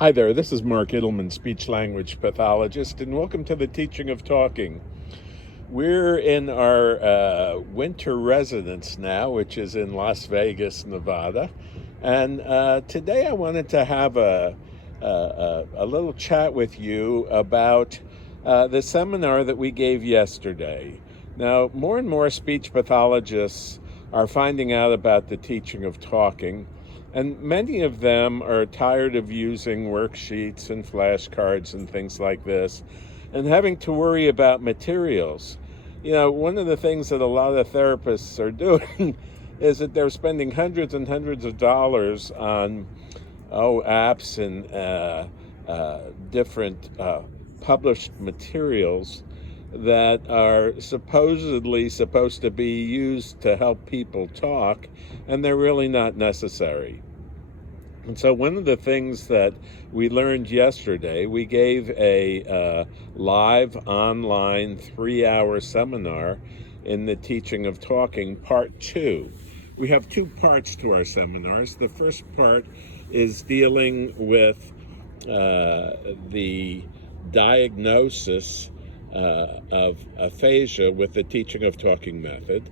Hi there, this is Mark Idelman, speech-language pathologist, and welcome to the Teaching of Talking. We're in our winter residence now, which is in Las Vegas, Nevada, and today I wanted to have a little chat with you about the seminar that we gave yesterday. Now, more and more speech pathologists are finding out about the teaching of talking, and many of them are tired of using worksheets and flashcards and things like this and having to worry about materials. You know, one of the things that a lot of therapists are doing is that they're spending hundreds and hundreds of dollars on apps and different published materials that are supposedly supposed to be used to help people talk, and they're really not necessary. And so one of the things that we learned yesterday, we gave a live online 3-hour seminar in the Teaching of Talking, Part 2. We have 2 parts to our seminars. The first part is dealing with the diagnosis of aphasia with the Teaching of Talking method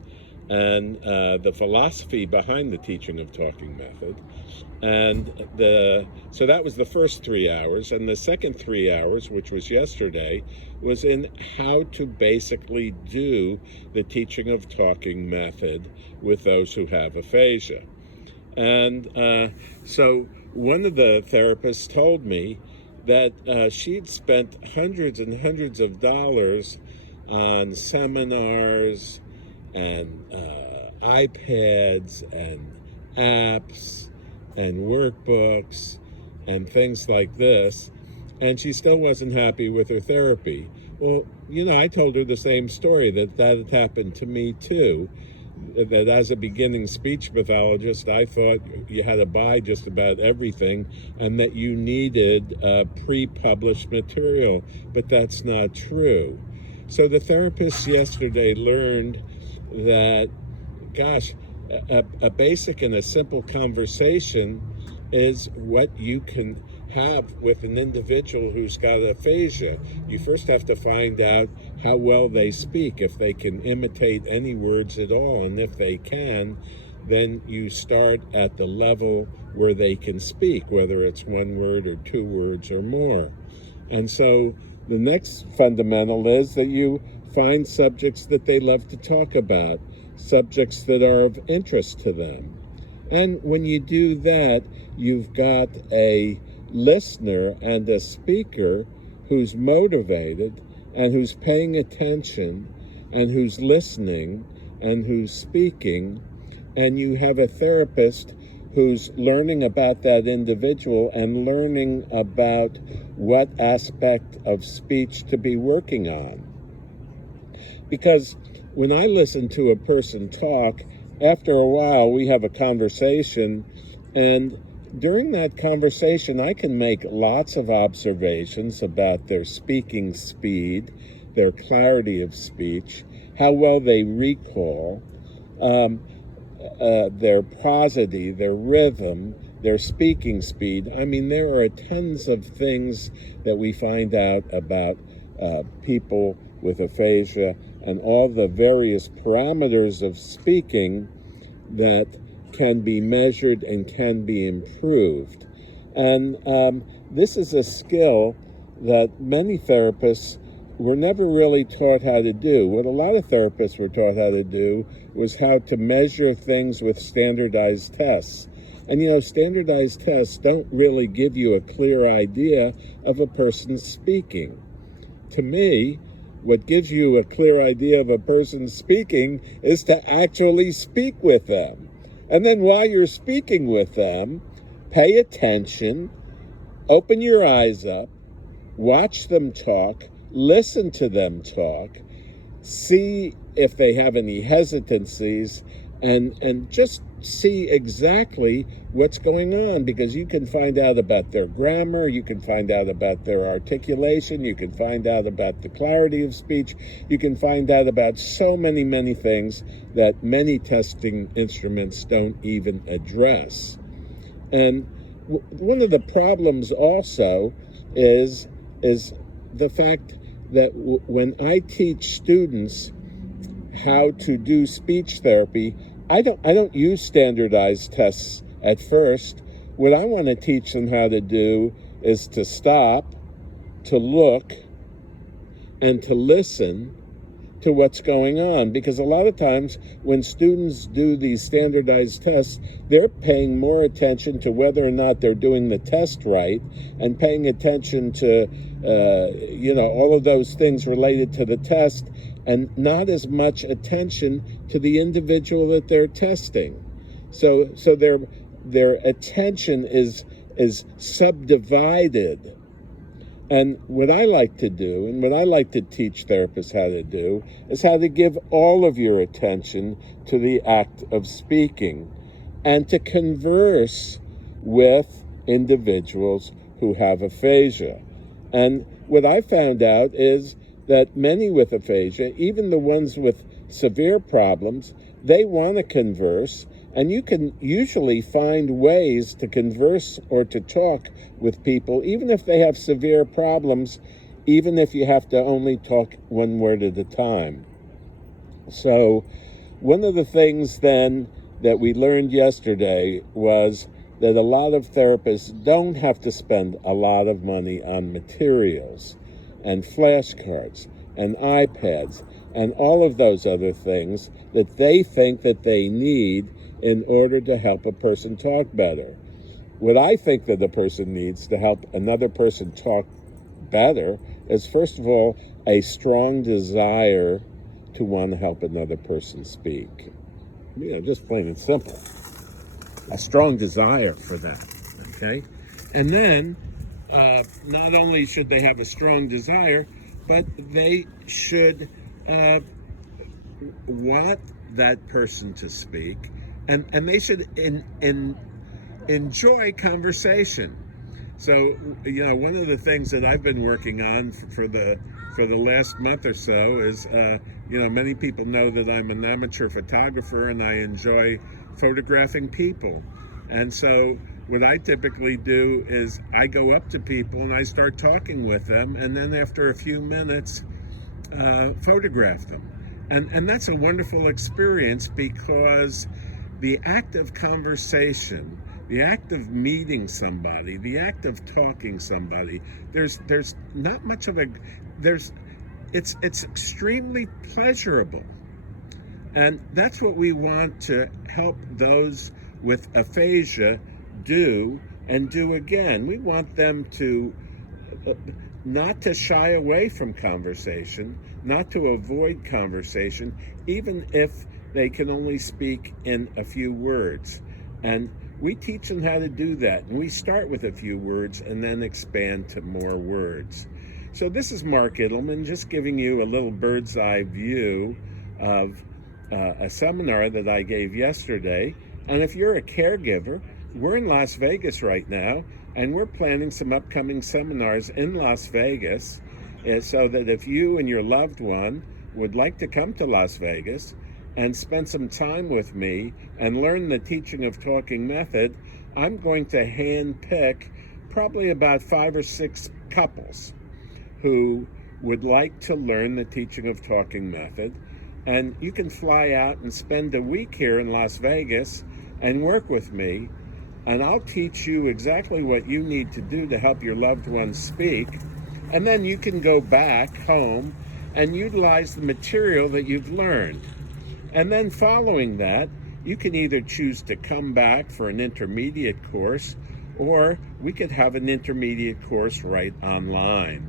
and the philosophy behind the Teaching of Talking method. And so that was the first 3 hours. And the second 3 hours, which was yesterday, was in how to basically do the Teaching of Talking method with those who have aphasia. And so one of the therapists told me that she'd spent hundreds and hundreds of dollars on seminars and iPads and apps and workbooks and things like this, and she still wasn't happy with her therapy. Well, you know, I told her the same story, that had happened to me too, that as a beginning speech pathologist, I thought you had to buy just about everything and that you needed pre-published material, but that's not true. So the therapists yesterday learned that, gosh, a basic and a simple conversation is what you can have with an individual who's got aphasia. You first have to find out how well they speak, if they can imitate any words at all, and if they can, then you start at the level where they can speak, whether it's 1 word or 2 words or more. And so the next fundamental is that you find subjects that they love to talk about, subjects that are of interest to them. And when you do that, you've got a listener and a speaker who's motivated and who's paying attention and who's listening and who's speaking, and you have a therapist who's learning about that individual and learning about what aspect of speech to be working on. Because when I listen to a person talk, after a while we have a conversation, and during that conversation I can make lots of observations about their speaking speed, their clarity of speech, how well they recall, their prosody, their rhythm, their speaking speed. I mean, there are tons of things that we find out about people with aphasia and all the various parameters of speaking that can be measured and can be improved. And this is a skill that many therapists were never really taught how to do. What a lot of therapists were taught how to do was how to measure things with standardized tests. And you know, standardized tests don't really give you a clear idea of a person's speaking. To me, what gives you a clear idea of a person speaking is to actually speak with them. And then while you're speaking with them, pay attention, open your eyes up, watch them talk, listen to them talk, see if they have any hesitancies, and just see exactly what's going on, because you can find out about their grammar, you can find out about their articulation, you can find out about the clarity of speech, you can find out about so many, many things that many testing instruments don't even address. And one of the problems also is the fact that when I teach students how to do speech therapy, I don't use standardized tests at first. What I want to teach them how to do is to stop, to look, and to listen to what's going on, because a lot of times when students do these standardized tests, they're paying more attention to whether or not they're doing the test right, and paying attention to all of those things related to the test, and not as much attention to the individual that they're testing. So their attention is subdivided. And what I like to do, and what I like to teach therapists how to do, is how to give all of your attention to the act of speaking and to converse with individuals who have aphasia. And what I found out is that many with aphasia, even the ones with severe problems, they want to converse, and you can usually find ways to converse or to talk with people, even if they have severe problems, even if you have to only talk one word at a time. So one of the things then that we learned yesterday was that a lot of therapists don't have to spend a lot of money on materials and flashcards and iPads and all of those other things that they think that they need in order to help a person talk better. What I think that a person needs to help another person talk better is, first of all, a strong desire to want to help another person speak. Just plain and simple. A strong desire for that, okay? And then, not only should they have a strong desire, but they should want that person to speak, and they should enjoy conversation. So, one of the things that I've been working on for the last month or so is, many people know that I'm an amateur photographer and I enjoy photographing people. And so what I typically do is I go up to people and I start talking with them, and then after a few minutes, photograph them. And that's a wonderful experience, because the act of conversation, the act of meeting somebody, the act of talking somebody, there's not much of it's extremely pleasurable. And that's what we want to help those with aphasia do, and do again. We want them to not to shy away from conversation, not to avoid conversation, even if they can only speak in a few words. And we teach them how to do that. And we start with a few words and then expand to more words. So this is Mark Ittleman, just giving you a little bird's eye view of a seminar that I gave yesterday. And if you're a caregiver, we're in Las Vegas right now, and we're planning some upcoming seminars in Las Vegas, so that if you and your loved one would like to come to Las Vegas and spend some time with me and learn the teaching of talking method, I'm going to hand pick probably about 5 or 6 couples who would like to learn the teaching of talking method. And you can fly out and spend a week here in Las Vegas and work with me, and I'll teach you exactly what you need to do to help your loved one speak. And then you can go back home and utilize the material that you've learned. And then following that, you can either choose to come back for an intermediate course, or we could have an intermediate course right online.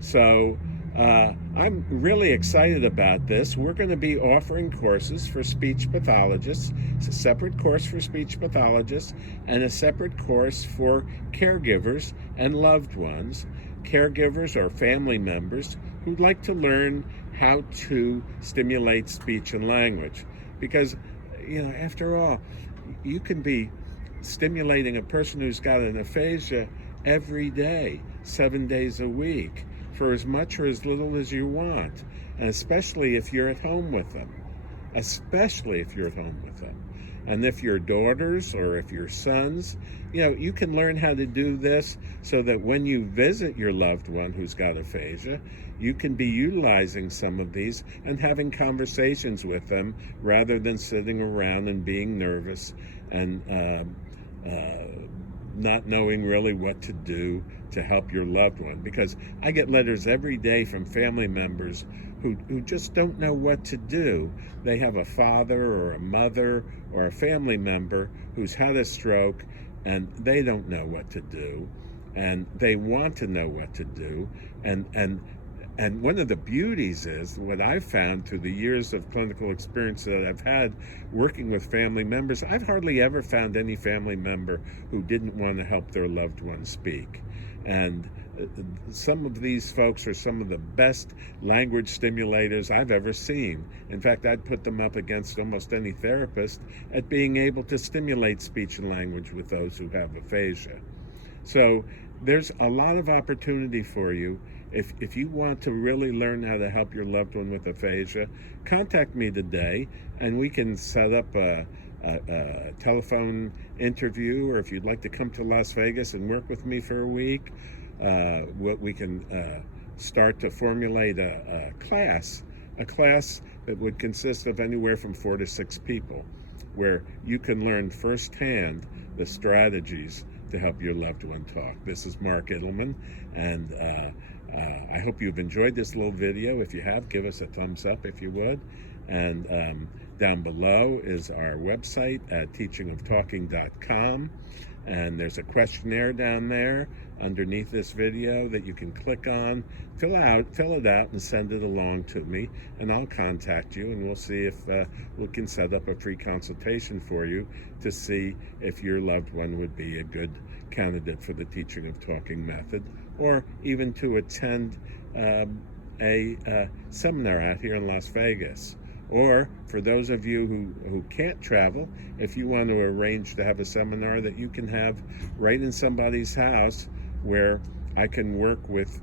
So I'm really excited about this. We're going to be offering courses for speech pathologists. It's a separate course for speech pathologists and a separate course for caregivers and loved ones, caregivers or family members who'd like to learn how to stimulate speech and language. Because, after all, you can be stimulating a person who's got an aphasia every day, 7 days a week, for as much or as little as you want, and especially if you're at home with them. And if your daughters or if your sons, you can learn how to do this so that when you visit your loved one who's got aphasia, you can be utilizing some of these and having conversations with them rather than sitting around and being nervous and not knowing really what to do to help your loved one. Because I get letters every day from family members who just don't know what to do. They have a father or a mother or a family member who's had a stroke and they don't know what to do, and they want to know what to do. And one of the beauties is what I've found through the years of clinical experience that I've had working with family members, I've hardly ever found any family member who didn't want to help their loved one speak. And some of these folks are some of the best language stimulators I've ever seen. In fact, I'd put them up against almost any therapist at being able to stimulate speech and language with those who have aphasia. So there's a lot of opportunity for you. If you want to really learn how to help your loved one with aphasia, contact me today and we can set up a telephone interview, or if you'd like to come to Las Vegas and work with me for a week, we can start to formulate a class that would consist of anywhere from 4 to 6 people, where you can learn firsthand the strategies to help your loved one talk. This is Mark Edelman, and I hope you've enjoyed this little video. If you have, give us a thumbs up if you would. And down below is our website at teachingoftalking.com. And there's a questionnaire down there underneath this video that you can click on, fill it out and send it along to me, and I'll contact you and we'll see if we can set up a free consultation for you to see if your loved one would be a good candidate for the teaching of talking method, or even to attend a seminar out here in Las Vegas. Or for those of you who can't travel, if you want to arrange to have a seminar that you can have right in somebody's house, where I can work with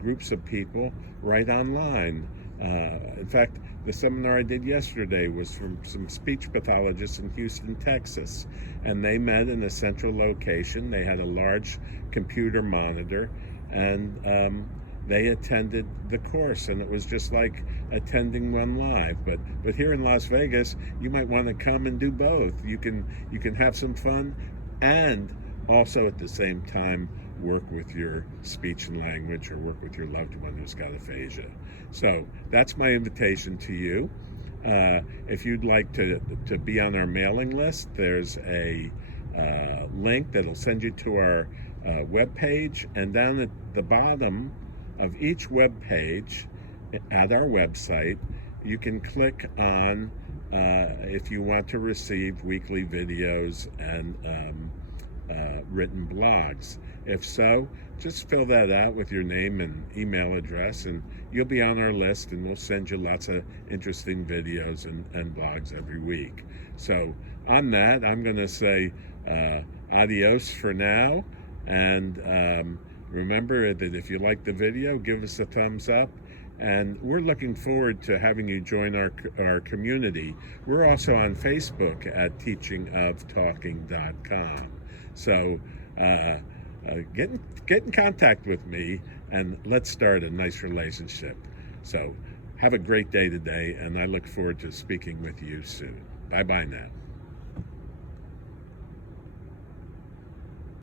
groups of people right online. In fact, the seminar I did yesterday was from some speech pathologists in Houston, Texas, and they met in a central location. They had a large computer monitor, and they attended the course, and it was just like attending one live. But here in Las Vegas, you might want to come and do both. You can have some fun and also at the same time work with your speech and language, or work with your loved one who's got aphasia. So that's my invitation to you. If you'd like to be on our mailing list, there's a link that'll send you to our webpage, and down at the bottom of each web page at our website, you can click on if you want to receive weekly videos and written blogs. If so, just fill that out with your name and email address, and you'll be on our list, and we'll send you lots of interesting videos and blogs every week. So on that, I'm going to say adios for now, and remember that if you like the video, give us a thumbs up, and we're looking forward to having you join our community. We're also on Facebook at teachingoftalking.com. So get in contact with me, and let's start a nice relationship. So have a great day today, and I look forward to speaking with you soon. Bye-bye now.